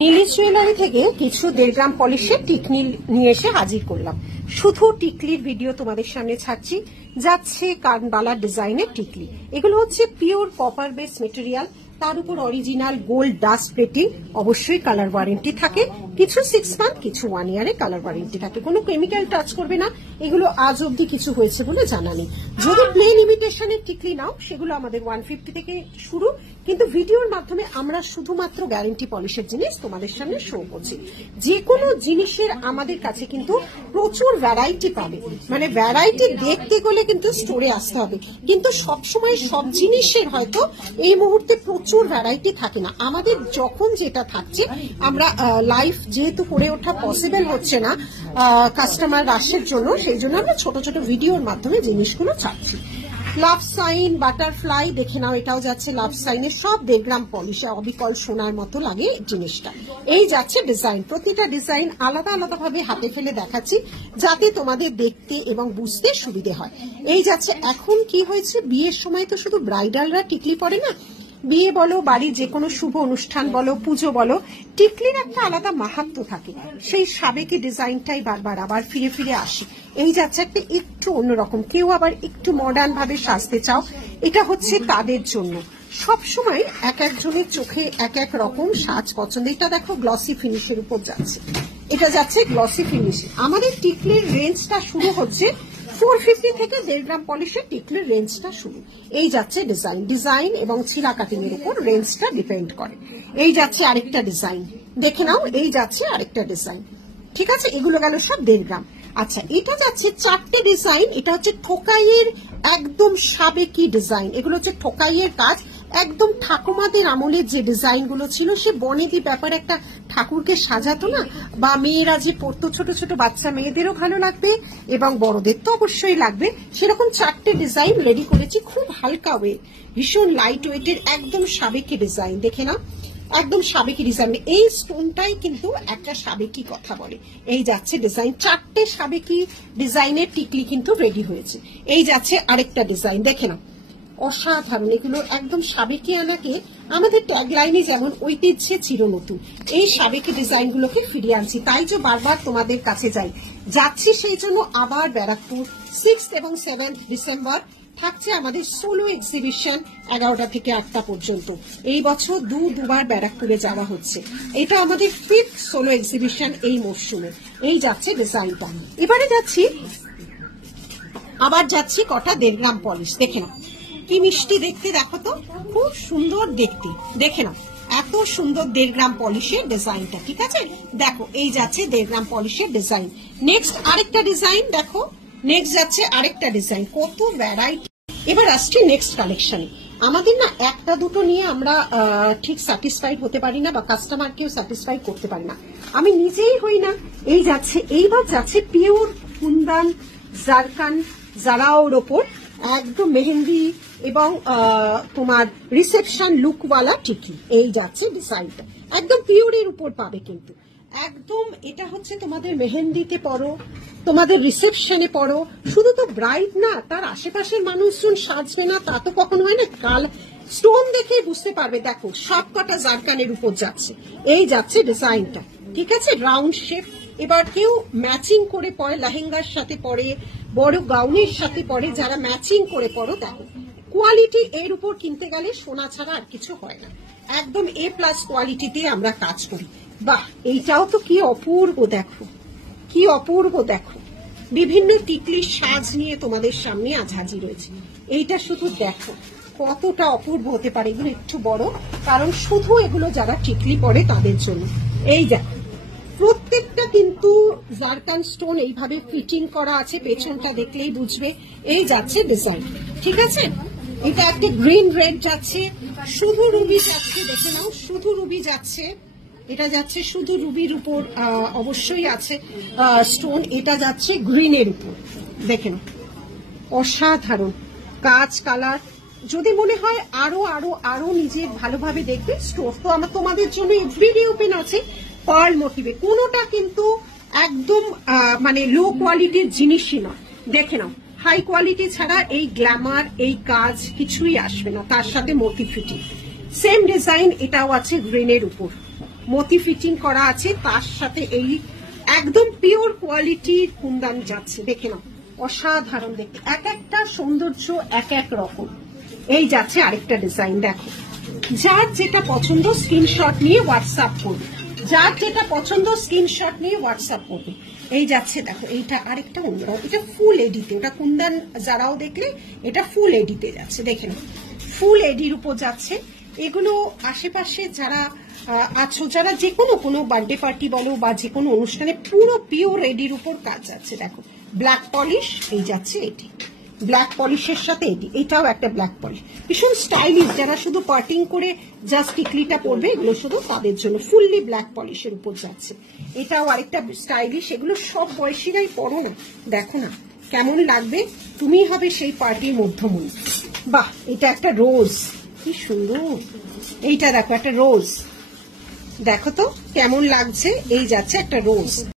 Neelish jewellery থেকে কিছু 1.5 গ্রাম পলিশের টিকলি নিয়ে এসে হাজির করলাম। শুধু টিকলির ভিডিও তোমাদের সামনে ছাড়ছি। যাচ্ছে কানবালা ডিজাইনের টিকলি। এগুলো হচ্ছে পিওর কপার বেস মেটেরিয়াল, তার উপর অরিজিনাল গোল্ড ডাস্ট প্লেটিং, অবশ্যই কালার ওয়ারেন্টি থাকে। কিছু 6 মান্থ, কিছু 1 ইয়ারে কালার ওয়ারেন্টি থাকে। কোনো কেমিক্যাল টাচ করবে না। এগুলো আজ অব্দি কিছু হয়েছে বলে জানা নেই। যদি প্লেন ইমিটেশনের টিকলি নাও, সেগুলো আমাদের 150 থেকে শুরু, কিন্তু ভিডিওর মাধ্যমে আমরা শুধুমাত্র গ্যারেন্টি পলিশের জিনিস তোমাদের সামনে শো করছি। যে কোনো জিনিসের আমাদের কাছে কিন্তু প্রচুর ভ্যারাইটি পাবে, মানে ভ্যারাইটি দেখতে গেলে কিন্তু স্টোরে আসতে হবে, কিন্তু সবসময় সব জিনিসের হয়তো এই মুহূর্তে প্রচুর ভ্যারাইটি থাকে না। আমাদের যখন যেটা থাকছে, আমরা লাইভ যেহেতু করে ওঠা পসিবল হচ্ছে না কাস্টমার রাশের জন্য, সেই জন্য আমরা ছোট ছোট ভিডিওর মাধ্যমে জিনিসগুলো ছাড়ছি। লাভ সাইন, বাটারফ্লাই দেখে নাও, এটাও যাচ্ছে লাভ সাইনের, সব 1.5 গ্রাম পলিশে অবিকল সোনার মতো লাগে জিনিসটা। এই যাচ্ছে ডিজাইন, প্রতিটা ডিজাইন আলাদা আলাদা ভাবে হাতে ফেলে দেখাচ্ছি যাতে তোমাদের দেখতে এবং বুঝতে সুবিধে হয়। এই যাচ্ছে, এখন কি হয়েছে, বিয়ের সময় তো শুধু ব্রাইডালরা টিকলি পরে না, বিয়ে বলো, বাড়ির যে কোনো শুভ অনুষ্ঠান বলো, পুজো বলো, টিকলির একটা আলাদা মাহাত্ম্য থাকে। সেই সাবেকি ডিজাইনটাই বারবার আবার ফিরে ফিরে আসে। এই যাচ্ছে একটা একটু অন্যরকম, কেউ আবার একটু মডার্ন ভাবে সাজতে চাও, এটা হচ্ছে তাদের জন্য। সবসময় এক একজনের চোখে এক এক রকম সাজ পছন্দ। এটা দেখো গ্লসি ফিনিশের উপর যাচ্ছে, এটা যাচ্ছে গ্লসি ফিনিশ। আমাদের টিকলির রেঞ্জটা শুরু হচ্ছে 450 থেকে 1.5 গ্রাম পলিশের টিকলির রেঞ্জটা শুরু। এই যাচ্ছে ডিজাইন এবং ছিলা কাটিং এর উপর রেঞ্জটা ডিপেন্ড করে। এই যাচ্ছে আরেকটা ডিজাইন, দেখে নাও, এই যাচ্ছে আরেকটা ডিজাইন। ঠিক আছে, এগুলো গেল সব 1.5 গ্রাম। আচ্ছা, এটা যাচ্ছে 4টে ডিজাইন। এটা হচ্ছে ঠোকাইয়ের একদম সাবেকি ডিজাইন। এগুলো হচ্ছে ঠোকাইয়ের কাজ, একদম ঠাকুমাদের আমলের যে ডিজাইন গুলো ছিল, সে বনেদি ব্যাপার একটা ঠাকুরকে সাজাতো না, বা মেয়েরা যে পড়তো, ছোট ছোট বাচ্চা মেয়েদেরও ভালো লাগবে এবং বড়দের তো অবশ্যই লাগবে, সেরকম 4টে ডিজাইন রেডি করেছি। খুব হালকা ওয়েট, ভীষণ লাইট ওয়েটের, একদম সাবেকি ডিজাইন। দেখে না, একদম সাবেকি ডিজাইন। এই স্টোনটাই কিন্তু একটা সাবেকি কথা বলে। এই যাচ্ছে ডিজাইন, 4টে সাবেকি ডিজাইনের টিকলি কিন্তু রেডি হয়েছে। এই যাচ্ছে আরেকটা ডিজাইন, দেখে না, অসাধারণ। এগুলো একদম সাবেকি আনাকে আমাদের ট্যাগলাইনে যেমন ঐতিহ্যে চিরনতুন, এই সাবেকি ডিজাইন গুলোকে ফিরিয়ে আনছি। তাই যে বারবার তোমাদের কাছে যাচ্ছি, সেই জন্য আবার ব্যারাকপুর 6 এবং 7 ডিসেম্বর থাকছে আমাদের সোলো এক্সিবিশন 11টা থেকে 8টা পর্যন্ত। এই বছর দুবার ব্যারাকপুরে যাওয়া হচ্ছে। এটা আমাদের 5th সোলো এক্সিবিশন এই মরশুমে। এই যাচ্ছে ডিজাইনটা। এবারে আবার যাচ্ছি কটা 1.5 গ্রাম পলিশ। দেখে নাও কি মিষ্টি দেখতে, দেখো তো, খুব সুন্দর দেখতে। দেখে নাও এত সুন্দর 1.5 গ্রাম পলিশের ডিজাইনটা। ঠিক আছে, দেখো এই যাচ্ছে 1.5 গ্রাম পলিশের ডিজাইন। নেক্সট আরেকটা ডিজাইন, দেখো নেক্সট যাচ্ছে আরেকটা ডিজাইন, কত ভ্যারাইটি। এবার আসছি নেক্সট কালেকশনে। আমাদের না একটা দুটো নিয়ে আমরা ঠিক স্যাটিসফাইড হতে পারি না, বা কাস্টমারকেও স্যাটিসফাই করতে পারি না, আমি নিজেই হই না। এই যাচ্ছে, এইবার যাচ্ছে পিওর কুন্দান জারকান জারাওর ওপর একদম মেহেন্দি এবং তোমার রিসেপশন লুকওয়ালা টিকলি। এই যাচ্ছে ডিজাইনটা, একদম পিওরের উপর পাবে, কিন্তু একদম এটা হচ্ছে তোমাদের মেহেন্দিতে পরো, তোমাদের রিসেপশনে পরো। শুধু তো ব্রাইড না, তার আশেপাশের মানুষজন সাজবে না, তা তো কখনো হয় না। কাল স্টোন দেখে বুঝতে পারবে। দেখো সবকটা জারকানের উপর যাচ্ছে। এই যাচ্ছে ডিজাইনটা, ঠিক আছে, রাউন্ড শেপ। এবার কেউ ম্যাচিং করে পরে, লেহেঙ্গার সাথে পরে, বড় গাউনের সাথে পরে, যারা ম্যাচিং করে পরো, দেখো কোয়ালিটি এর উপর কিনতে গেলে সোনা ছাড়া আর কিছু হয় না। একদম A+ কোয়ালিটিতে আমরা কাজ করি। বাহ, এইটাও তো কি অপূর্ব, দেখো কি অপূর্ব। দেখো বিভিন্ন টিকলির সাজ নিয়ে তোমাদের সামনে আজ হাজির রয়েছে। এইটা শুধু দেখো কতটা অপূর্ব হতে পারে। এগুলো একটু বড়, কারণ শুধু এগুলো যারা টিকলি পরে তাদের জন্য। এই দেখো প্রত্যেকটা কিন্তু জারকান স্টোন এইভাবে ফিটিং করা আছে, পেছনটা দেখলেই বুঝবে। এই যাচ্ছে ডিজাইন, ঠিক আছে। এটা একটা গ্রিন রেড যাচ্ছে, শুধু রুবি যাচ্ছে, দেখে নাও শুধু রুবি যাচ্ছে। এটা যাচ্ছে শুধু রুবির উপর, অবশ্যই আছে স্টোন। এটা যাচ্ছে গ্রিনের উপর, দেখে নাও অসাধারণ কাজ, কালার। যদি মনে হয় আরো আরো আরো নিজের ভালোভাবে দেখবে, স্টোর তো আমার তোমাদের জন্য এভরিডে ওপেন আছে। পার্ল মোটিভে, কোনোটা কিন্তু একদম মানে লো কোয়ালিটির জিনিসই নয়। দেখে নাও হাই কোয়ালিটি ছাড়া এই গ্ল্যামার, এই কাজ কিছুই আসবে না। তার সাথে মোটিভ ফিটিং, সেম ডিজাইন, এটাও আছে গ্রিনের উপর। মতি ফিটিং করা আছে, তার সাথে এই একদম পিওর কোয়ালিটির কুন্দান যাচ্ছে। দেখে নাও, অসাধারণ দেখতে, এক একটা সৌন্দর্য এক এক রকম। এই যাচ্ছে আরেকটা ডিজাইন, দেখো। যার যেটা পছন্দ স্ক্রিনশট নিয়ে হোয়াটসঅ্যাপ করবে, যার যেটা পছন্দ স্ক্রিনশট নিয়ে হোয়াটসঅ্যাপ করবে। এই যাচ্ছে, দেখো এইটা আরেকটা অন্যরকম, এটা ফুল এডিতে, ওটা কুন্দান যারাও দেখলে এটা ফুল এডিতে যাচ্ছে। দেখে নাও, ফুল এডির উপর যাচ্ছে। এগুলো আশেপাশে যারা আছো, যারা যে কোনো বার্থডে পার্টি বলো বা যে কোনো অনুষ্ঠানে পুরো পিওর এডির উপর কাজ যাচ্ছে। দেখো ব্ল্যাক পলিশ, এই যাচ্ছে এটি ব্ল্যাক পলিশের সাথে এটি, এটাও একটা ব্ল্যাক পলিশ, ভীষণ স্টাইলিশ। যারা শুধু পার্টিং করে জাস্ট টিকলিটা পরবে, এগুলো শুধু তাদের জন্য ফুললি ব্ল্যাক পলিশের উপর যাচ্ছে। এটাও আরেকটা স্টাইলিশ। এগুলো সব বয়সীরাই পরো না, দেখো না কেমন লাগবে, তুমি হবে সেই পার্টির মধ্যমণি। বাহ, এটা একটা রোজ, কি সুন্দর। এইটা দেখো একটা রোজ, দেখো তো কেমন লাগছে। এই যাচ্ছে একটা রোজ।